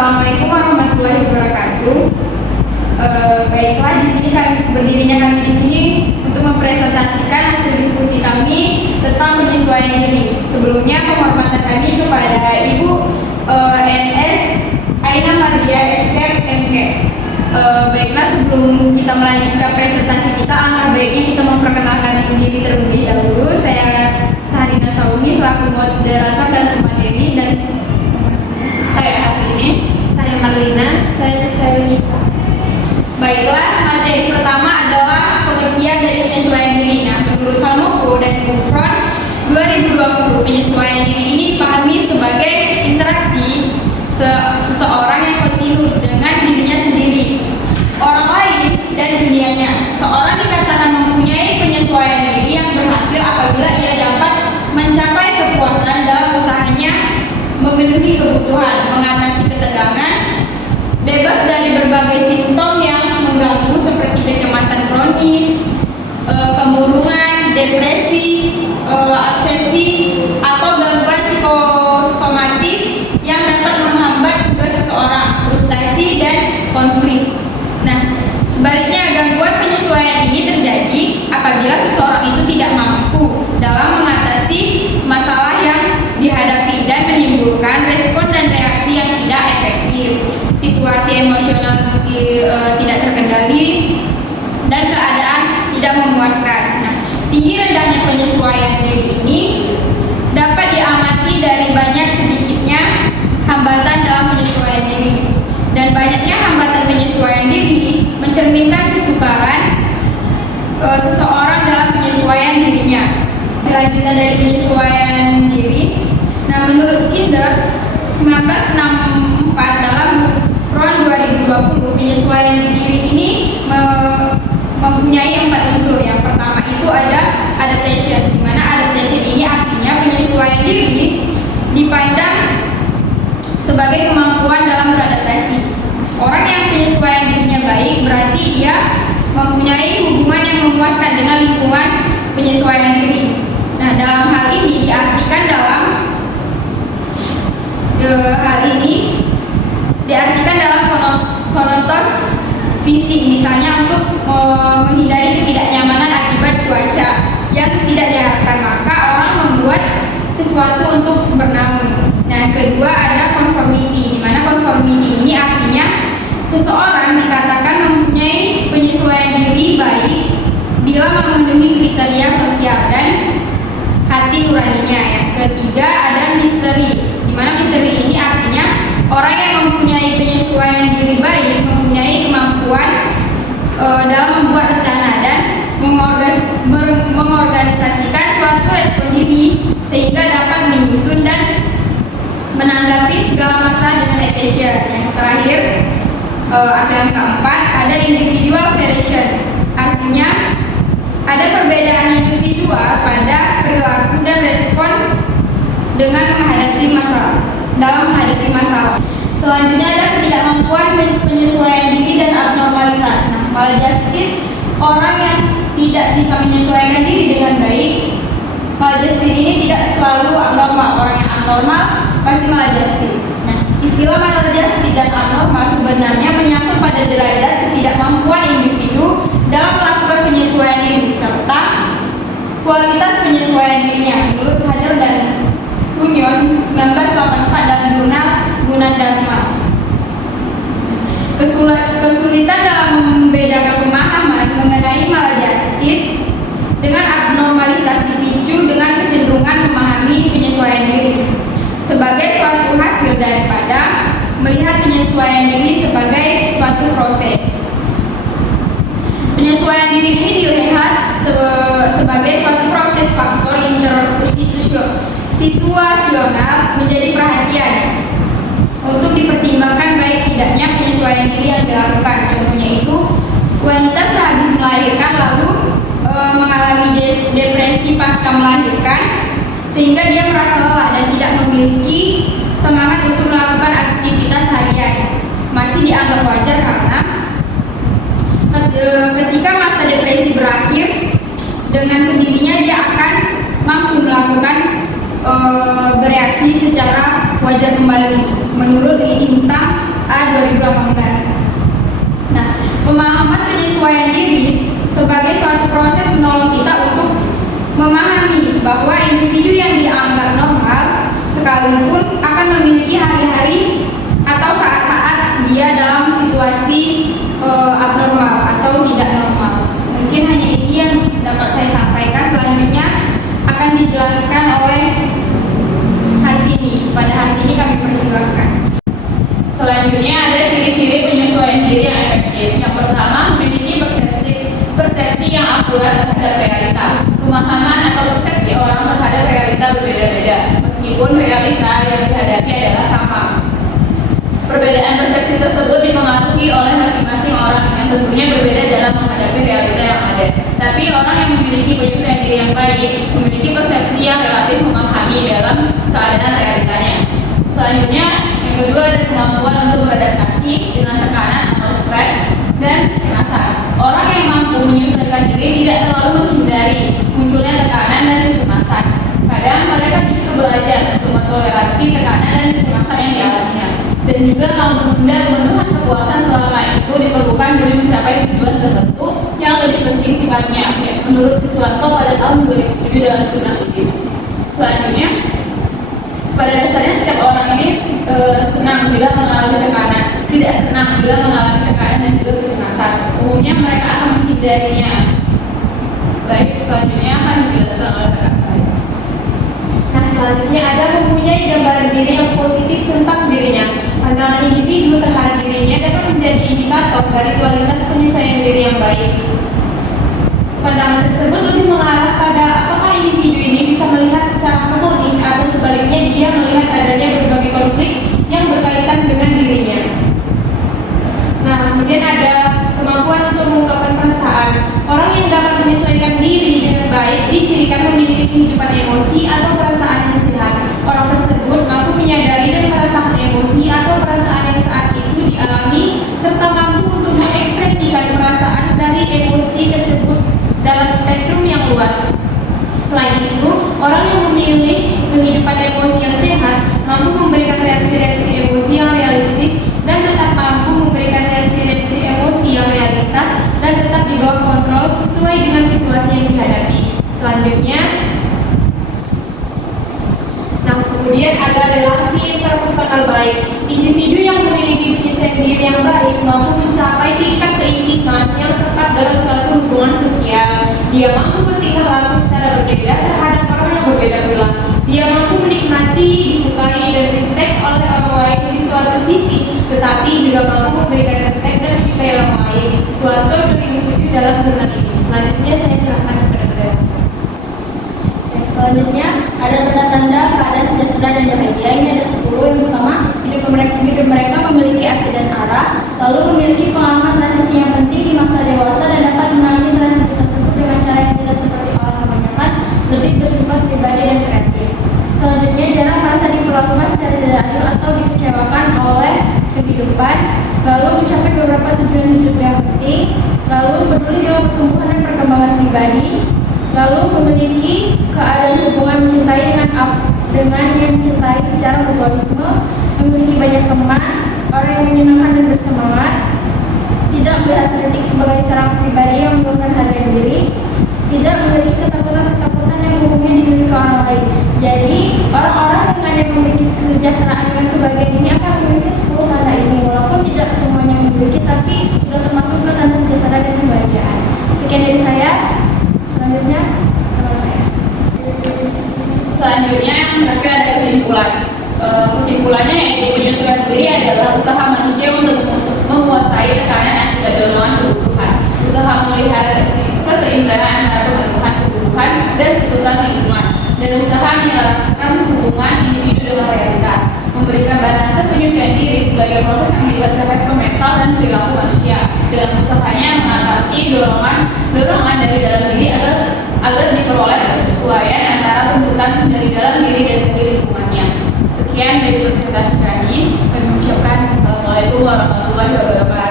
Assalamualaikum warahmatullahi wabarakatuh. Baiklah, di sini kami di sini untuk mempresentasikan hasil diskusi kami tentang penyesuaian diri. Sebelumnya penghormatan kami kepada Ibu NS Aina Mardia SK MK. Baiklah, sebelum kita melanjutkan presentasi kita, alangkah baiknya kita memperkenalkan diri terlebih dahulu. Saya Sahrina Saumi selaku moderator dan pemateri, dan saya Hatini, saya Marlina, saya Yunisa. Baiklah, materi pertama adalah pengertian dari penyesuaian diri. Nah, menurut Salmoko dan Gufron 2020, penyesuaian diri ini dipahami sebagai interaksi seseorang yang kontinu dengan dirinya sendiri, orang lain, dan dunianya. Seseorang dikatakan mempunyai penyesuaian diri yang berhasil apabila ia dapat mencapai kepuasan dalam usahanya memenuhi kebutuhan, mengatasi ketegangan, bebas dari berbagai simptom yang mengganggu seperti kecemasan kronis, kemurungan, depresi, obsesi, atau gangguan psikosomatis yang dapat menghambat tugas seseorang, frustasi, dan konflik. Nah, sebaliknya gangguan penyesuaian ini terjadi apabila seseorang itu tidak mampu dalam mengatasi masalah yang dihadapi dan menimbulkan respon dan reaksi yang tidak efektif, situasi emosional tidak terkendali, dan keadaan tidak memuaskan. Nah, tinggi rendahnya penyesuaian diri ini dapat diamati dari banyak sedikitnya hambatan dalam penyesuaian diri, dan banyaknya hambatan penyesuaian diri mencerminkan kesukaran seseorang dalam penyesuaian dirinya. Selanjutnya dari penyesuaian diri, nah, menurut Skinders 1964 dalam Gufron 2020, penyesuaian diri ini mempunyai 4 unsur. Yang pertama itu ada adaptation, di mana adaptation ini artinya penyesuaian diri dipandang sebagai kemampuan dalam beradaptasi. Orang yang penyesuaian dirinya baik berarti ia mempunyai hubungan yang memuaskan dengan lingkungan penyesuaian diri. Nah, dalam hal ini diartikan dalam konotos fisik, misalnya untuk menghindari ketidaknyamanan akibat cuaca yang tidak diharapkan, maka orang membuat sesuatu untuk bernaung. Nah, kedua ada conformity, di mana conformity ini artinya seseorang dikatakan mempunyai penyesuaian diri baik bila memenuhi kriteria sosial dan hati nuraninya. Yang ketiga ada misteri, di mana misteri ini artinya orang yang mempunyai penyesuaian diri baik mempunyai kemampuan dalam membuat rencana dan mengorganisasikan suatu respon diri sehingga dapat menyusun dan menanggapi segala masalah dengan efisien. Yang terakhir atau yang keempat ada individual variation, artinya ada perbedaan individual pada perilaku dan respon dalam menghadapi masalah. Selanjutnya ada ketidakmampuan penyesuaian diri dan abnormalitas. Nah, maladjusted, orang yang tidak bisa menyesuaikan diri dengan baik. Maladjusted ini tidak selalu abnormal. Orang yang abnormal pasti maladjusted. Nah, istilah maladjusted dan abnormal sebenarnya menyangkut pada derajat ketidakmampuan individu dalam melakukan penyesuaian diri serta kualitas penyesuaian dirinya. Menurut Hajar dan Runyon 1984 dalam jurnal Gunadarma. Kesulitan dalam membedakan pemahaman mengenai maladjusted dengan abnormalitas dipicu dengan kecenderungan memahami penyesuaian diri sebagai suatu hasil daripada melihat penyesuaian diri sebagai suatu proses. Penyesuaian diri ini dilihat sebagai suatu proses faktor situasional menjadi perhatian untuk dipertimbangkan baik tidaknya penyesuaian diri yang dilakukan. Contohnya itu wanita sehabis melahirkan lalu mengalami depresi pasca melahirkan sehingga dia merasa lelah dan tidak memiliki semangat untuk melakukan aktivitas harian. Masih dianggap wajar karena ketika masa depresi berakhir, dengan sendirinya dia akan mampu melakukan bereaksi secara wajar kembali. Menurut Li Hintang penyesuaian diri sebagai suatu proses menolong kita untuk memahami bahwa individu yang dianggap normal sekalipun akan memiliki hari-hari atau saat-saat dia dalam situasi abnormal atau tidak normal. Mungkin hanya ini yang dapat saya sampaikan. Selanjutnya akan dijelaskan oleh Hartini. Pada Hartini kami persilahkan. Selanjutnya ada ciri-ciri penyesuaian diri yang efektif. Yang pertama, memiliki persepsi yang akurat terhadap realita. Pemahaman atau persepsi orang terhadap realita berbeda-beda, meskipun realita yang dihadapi adalah sama. Perbedaan persepsi tersebut dipengaruhi oleh masing-masing orang yang tentunya berbeda dalam menghadapi realita yang ada. Tapi orang yang memiliki penyesuaian diri yang baik memiliki persepsi yang relatif memahami dalam keadaan realitanya. Selanjutnya, yang kedua ada kemampuan untuk beradaptasi dengan tekanan atau stres dan kecemasan. Orang yang mampu menyesuaikan diri tidak terlalu menghindari munculnya tekanan dan kecemasan. Kadang mereka justru belajar untuk mentoleransi tekanan dan kecemasan yang dialaminya, dan juga mau menunda pemenuhan kepuasan selama itu diperlukan demi mencapai tujuan tertentu yang lebih penting sifatnya, menurut Siswanto pada tahun 2007 dalam jurnal hidup. Selanjutnya, pada dasarnya setiap orang ini senang bila mengalami tekanan, tidak senang bila mengalami tekanan dan juga kecemasan. Umumnya mereka akan menghindarinya. Baik, selanjutnya akan dijelaskan oleh rekan saya. Nah, selanjutnya ada mempunyai gambaran diri yang positif tentang dirinya. Pandangan individu terhadap dirinya dapat menjadi indikator dari kualitas penyesuaian diri yang baik. Pandangan tersebut lebih mengarah pada apakah individu ini bisa melihat secara harmonis atau sebaliknya dia melihat adanya berbagai konflik yang berkaitan dengan dirinya. Nah, kemudian ada kemampuan untuk mengungkapkan perasaan. Orang yang dapat menyesuaikan diri dengan baik dicirikan memiliki kehidupan emosi atau perasaan yang sehat. Orang tersebut mampu menyadari dan merasakan emosi atau perasaan yang saat itu dialami serta mampu untuk mengekspresikan perasaan dari emosi tersebut dalam spektrum yang luas. Selain itu, orang yang memilih kehidupan emosi yang sehat mampu memberikan reaksi-reaksi emosi yang realistis dan tetap mampu memberikan reaksi-reaksi emosi yang realitas dan tetap di bawah kontrol sesuai dengan situasi yang dihadapi. Selanjutnya, kemudian ada relasi interpersonal baik. Individu yang memiliki penyesuaian diri yang baik mampu mencapai tingkat keintiman yang tepat dalam suatu hubungan sosial. Dia mampu bertingkah laku secara berbeda terhadap orang yang berbeda pula. Dia mampu menikmati, disukai, dan respect oleh orang lain di suatu sisi, tetapi juga mampu memberikan respect dan menyukai orang lain. Suatu 2007 dalam jurnal ini. Selanjutnya saya serahkan kepada Bunda. Selanjutnya ada tanda-tanda keadaan sejahtera dan bahagia. Ini ada 10. Yang pertama, hidup mereka memiliki arti dan arah, lalu memiliki pengalaman transisi yang penting di masa dewasa dan dapat menangani transisi tersebut dengan cara yang tidak seperti orang kebanyakan, lebih bersifat pribadi dan kreatif. Selanjutnya, jarang merasa diperlakukan secara tidak adil atau dikecewakan oleh kehidupan, lalu mencapai beberapa tujuan hidup yang penting, lalu peduli dengan pertumbuhan dan perkembangan pribadi, lalu memiliki keadaan hubungan mencintai dengan yang dicintai secara mutualisme, memiliki banyak teman, orang yang menyenangkan dan bersemangat, tidak melihat kritik sebagai seorang pribadi yang menurunkan harga diri, tidak memiliki ketakutan yang umumnya dimiliki orang lain. Jadi orang-orang yang memiliki kesejahteraan dan kebahagiaan ini akan memiliki 10 tanda ini, walaupun tidak semuanya memiliki, tapi sudah termasuk ke tanda sejahtera dan kebahagiaan. Sekian dari saya. Selanjutnya, Selanjutnya yang terakhir ada kesimpulan. Kesimpulannya yaitu penyesuaian diri adalah usaha manusia untuk menguasai tekanan akibat dorongan kebutuhan, usaha memelihara keseimbangan antara pemenuhan kebutuhan dan tuntutan lingkungan, dan usaha menyelesaikan hubungan individu dengan realitas, memberikan batasan penyesuaian diri sebagai proses yang melibatkan respon mental dan perilaku manusia dalam usahanya mengatasi dorongan dari dalam diri agar diperoleh kesesuaian antara tuntutan dari dalam diri dan dari lingkungannya. Sekian dari presentasi kami. Kami mengucapkan Assalamualaikum warahmatullahi wabarakatuh.